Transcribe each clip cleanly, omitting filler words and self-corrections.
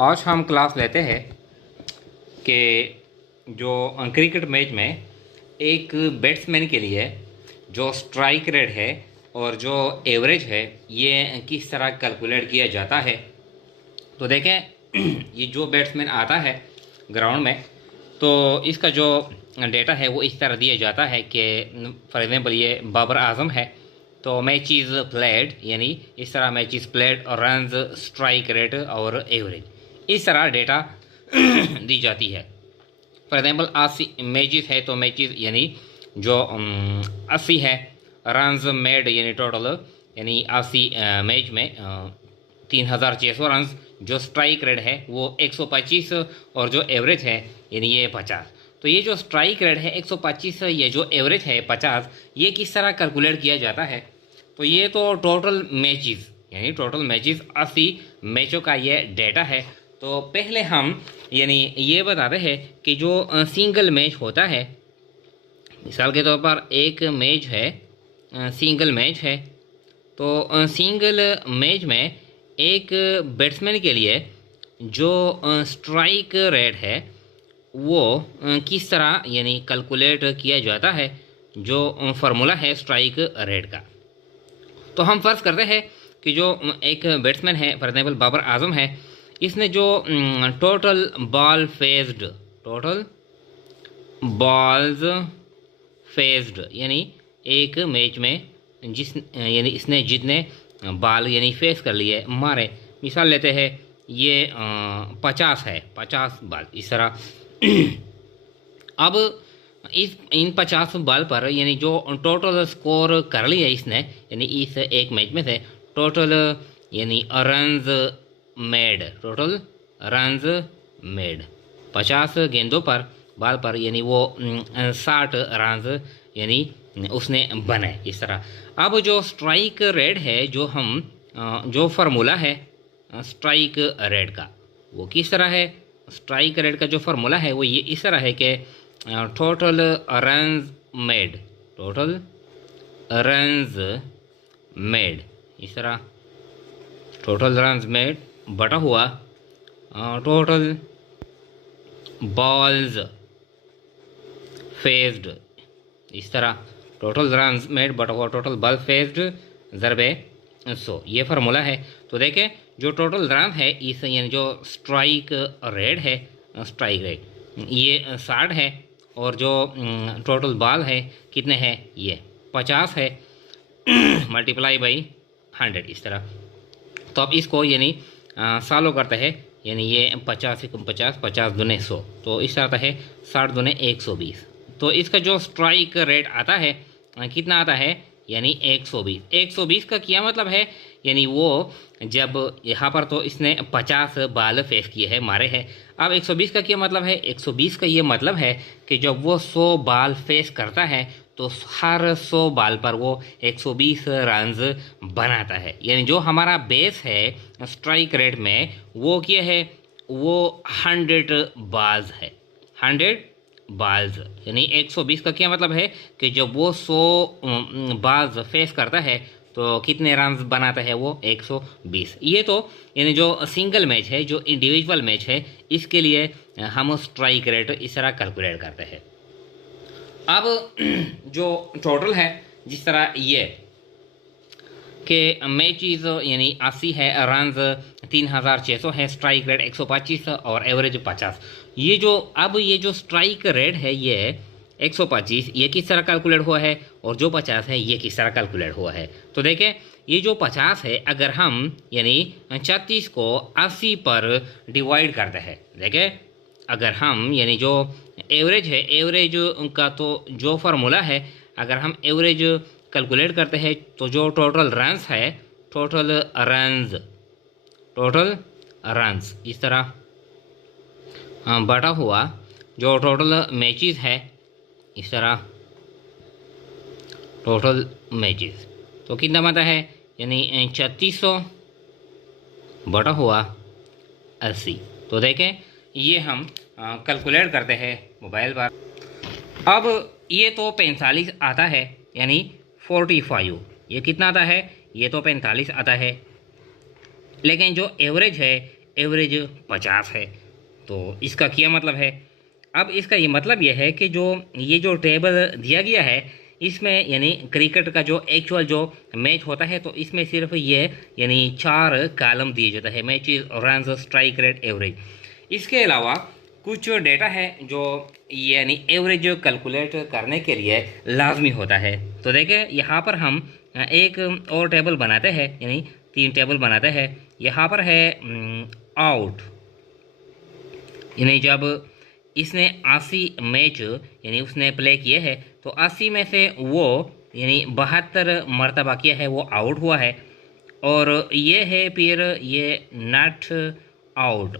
आज हम क्लास लेते हैं कि जो क्रिकेट मैच में एक बैट्समैन के लिए जो स्ट्राइक रेट है और जो एवरेज है ये किस तरह कैलकुलेट किया जाता है। तो देखें ये जो बैट्समैन आता है ग्राउंड में तो इसका जो डेटा है वो इस तरह दिया जाता है कि फॉर एग्जांपल ये बाबर आजम है तो मैचेस प्लेड यानी इस तरह मैचेस प्लेड और रन्स स्ट्राइक रेट और एवरेज इस तरह डेटा दी जाती है। फॉर एग्जांपल 80 मैचेस है तो मैचेस यानी जो 80 है, रन्स मेड यानी टोटल यानी 80 मैच में 3600 रन, जो स्ट्राइक रेट है वो 125 और जो एवरेज है यानी ये 50। तो ये जो स्ट्राइक रेट है 125, ये जो एवरेज है 50, ये किस तरह कैलकुलेट किया जाता है। तो ये तो टोटल मैचेस यानी टोटल मैचेस 80 मैचों का ये डेटा है। तो पहले हम यानी ये बताते हैं कि जो सिंगल मैच होता है, मिसाल के तौर पर एक मैच है, सिंगल मैच है, तो सिंगल मैच में एक बैट्समैन के लिए जो स्ट्राइक रेट है वो किस तरह यानी कैलकुलेट किया जाता है, जो फार्मूला है स्ट्राइक रेट का। तो हम फर्ज करते हैं कि जो एक बैट्समैन है, फॉर एग्जांपल बाबर आजम है, इसने जो टोटल बॉल्स फेस्ड यानी एक मैच में यानी इसने जितने बाल यानी फेस कर लिए मारे, मिसाल लेते हैं ये 50 है, 50 बाल इस तरह। अब इन 50 बाल पर यानी जो टोटल स्कोर कर लिया इसने यानी इस एक मैच में से टोटल यानी runs made, total runs made 50 गेंदों पर बाल पर यानी वो 60 रन्स यानी उसने बनाए इस तरह। अब जो स्ट्राइक रेट है, जो हम जो फार्मूला है स्ट्राइक रेट का वो किस तरह है। स्ट्राइक रेट का जो फार्मूला है वो ये इस तरह है कि total runs made, total runs made इस तरह, टोटल रन्स मेड बटा हुआ टोटल बॉल्स फेस्ड इस तरह, टोटल रन्स मेड बटा हुआ टोटल बॉल फेस्ड ज़रबे 100, ये फार्मूला है। तो देखें जो टोटल रन है इस यानी जो स्ट्राइक रेट है, स्ट्राइक रेट ये 60 है और जो टोटल बॉल है कितने हैं ये 50 है मल्टीप्लाई बाई 100 इस तरह। तो अब इसको यानी सालों करते हैं यानी ये 50 से 50, 50 दूने 100, तो इस तरह है 60 दूने 120। तो इसका जो स्ट्राइक रेट आता है कितना आता है यानी 120। 120 का क्या मतलब है यानी वो जब यहाँ पर तो इसने 50 बाल फेस किए हैं, मारे हैं। अब 120 का क्या मतलब है, 120 का ये मतलब है कि जब वो 100 बाल फेस करता है तो हर 100 बाल पर वो 120 रन्स बनाता है। यानी जो हमारा बेस है स्ट्राइक रेट में वो क्या है, वो 100 बाल्स है, 100 बाल्स यानी 120 का क्या मतलब है कि जब वो 100 बाल्स फेस करता है तो कितने रन्स बनाता है वो 120। ये तो यानी जो सिंगल मैच है, जो इंडिविजुअल मैच है, इसके लिए हम स्ट्राइक रेट इस तरह कैलकुलेट करते हैं। अब जो टोटल है जिस तरह ये कि मैचेस यानी 80 है, रन्स 3600 है, स्ट्राइक रेट 125 और एवरेज 50। ये जो अब ये जो स्ट्राइक रेट है ये 125 ये किस तरह कैलकुलेट हुआ है और जो 50 है ये किस तरह कैलकुलेट हुआ है। तो देखें ये जो 50 है अगर हम यानी 36 को 80 पर डिवाइड करते हैं, देखें अगर हम यानी जो एवरेज है, एवरेज का तो जो फार्मूला है अगर हम एवरेज कैलकुलेट करते हैं तो जो टोटल रन्स है, टोटल रन्स इस तरह बटा हुआ जो टोटल मैचेस है इस तरह, टोटल मैचेस तो कितना बनता है यानी 3600 बटा हुआ 80। तो देखें ये हम कैलकुलेट करते हैं मोबाइल पर। अब ये तो 45 आता है यानी 45, ये कितना आता है, ये तो 45 आता है। लेकिन जो एवरेज है एवरेज 50 है। तो इसका क्या मतलब है? अब इसका ये मतलब यह है कि ये जो टेबल दिया गया है इसमें यानी क्रिकेट का जो एक्चुअल जो मैच होता है तो इसमें सिर्फ ये यानी 4 कॉलम दिए जाता है, matches, runs, strike rate, average. इसके अलावा कुछ डेटा है जो यानी एवरेज कैलकुलेट करने के लिए लाजमी होता है। तो देखिए यहाँ पर हम एक और टेबल बनाते हैं, यानी 3 टेबल बनाते हैं। यहाँ पर है आउट, यानी जब इसने 80 मैच यानी उसने प्ले किए हैं तो 80 में से वो यानी 72 मरतबा किया है वो आउट हुआ है। और ये है फिर ये नॉट आउट,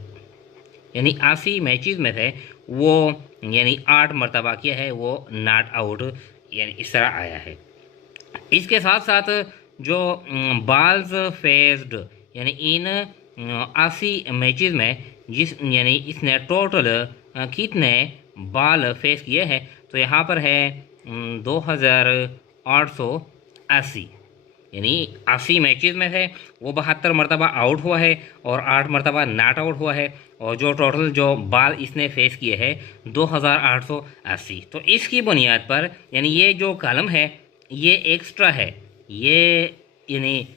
यानी 80 मैचेस में से वो यानी 8 मरतबा किया है वो नॉट आउट, यानी इस तरह आया है। इसके साथ साथ जो बॉल्स फेस्ड यानी इन 80 मैचेस में यानी इसने टोटल कितने बॉल फेस किए हैं तो यहाँ पर है 2880, यानी 80 मैचेस में से वो 72 मरतबा आउट हुआ है और 8 मरतबा नॉट आउट हुआ है। और जो टोटल जो बॉल इसने फेस किए हैं 2880। तो इसकी बुनियाद पर यानी ये जो कॉलम है ये एक्स्ट्रा है, ये यानी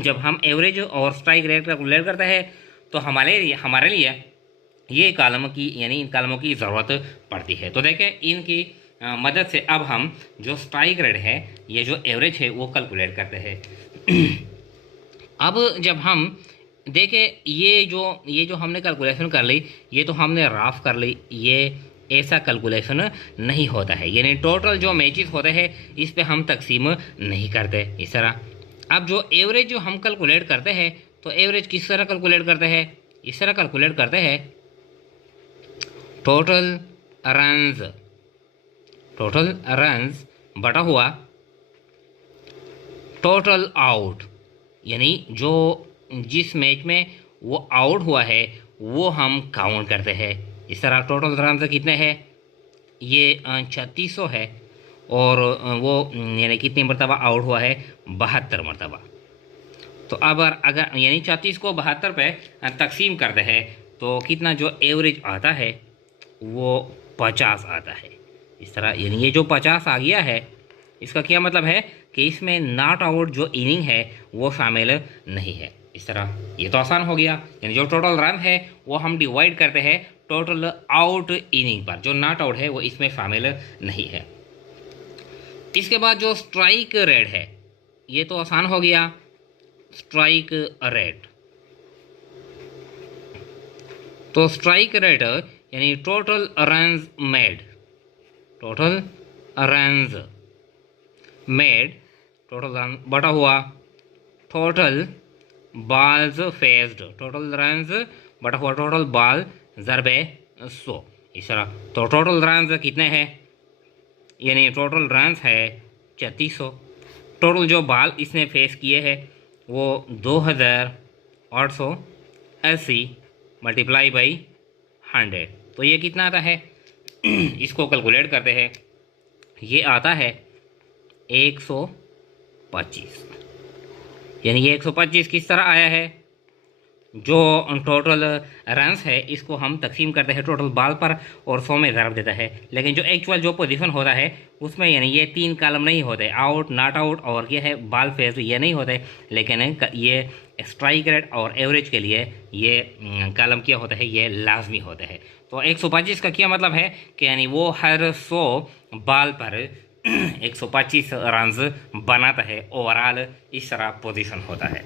जब हम एवरेज और स्ट्राइक रेट कैलकुलेट करते हैं तो हमारे लिए ये कॉलम की यानी इन कॉलमों की ज़रूरत पड़ती है। तो देखें इनकी मदद से अब हम जो स्ट्राइक रेट है ये जो एवरेज है वो कैलकुलेट करते हैं। अब जब हम देखें ये जो हमने कैलकुलेशन कर ली, ये तो हमने राफ कर ली, ये ऐसा कैलकुलेशन नहीं होता है, यानी टोटल जो मैचेस होते हैं इस पे हम तकसीम नहीं करते इस तरह। अब जो एवरेज जो हम कैलकुलेट करते हैं तो एवरेज किस तरह कैलकुलेट करते हैं? इस तरह कैलकुलेट करते हैं, टोटल रन्स बटा हुआ टोटल आउट, यानी जो जिस मैच में वो आउट हुआ है वो हम काउंट करते हैं। इस तरह टोटल रन्स कितने हैं? ये 3600 है और वो यानी कितनी मरतबा आउट हुआ है? 72 मरतबा। तो अब अगर यानी 36 को 72 पे तकसीम करते हैं तो कितना जो एवरेज आता है वो 50 आता है इस तरह। यानी ये जो 50 आ गया है इसका क्या मतलब है कि इसमें नॉट आउट जो इनिंग है वो शामिल नहीं है इस तरह। ये तो आसान हो गया, यानी जो टोटल रन है वो हम डिवाइड करते हैं टोटल आउट इनिंग पर, जो नॉट आउट है वो इसमें शामिल नहीं है। इसके बाद जो स्ट्राइक रेट है ये तो आसान हो गया, स्ट्राइक रेट। तो स्ट्राइक रेट यानी total runs made, total run बटा हुआ total balls faced, total runs बटा हुआ टोटल बॉल ज़रबे 100 इस तरह। तो टोटल रन्स कितने हैं? यानी टोटल रन्स है 3600। टोटल जो बॉल इसने फेस किए हैं वो 2880 मल्टीप्लाई बाई 100। तो ये कितना आता है? इसको कैलकुलेट करते हैं, ये आता है 125। यानी ये 125 किस तरह आया है? जो टोटल रन्स है इसको हम तकसीम करते हैं टोटल बॉल पर और 100 में ज़रब देता है, लेकिन जो एक्चुअल जो पोजीशन होता है उसमें यानी ये 3 कॉलम नहीं होते, आउट, नॉट आउट और ये है बॉल फेस, ये नहीं होते। लेकिन ये स्ट्राइक रेट और एवरेज के लिए ये कॉलम क्या होता है, ये लाजमी होता है। तो 125 का क्या मतलब है कि यानी वो हर 100 बॉल पर 125 रन्स बनाता है, ओवरऑल इस तरह पोजीशन होता है।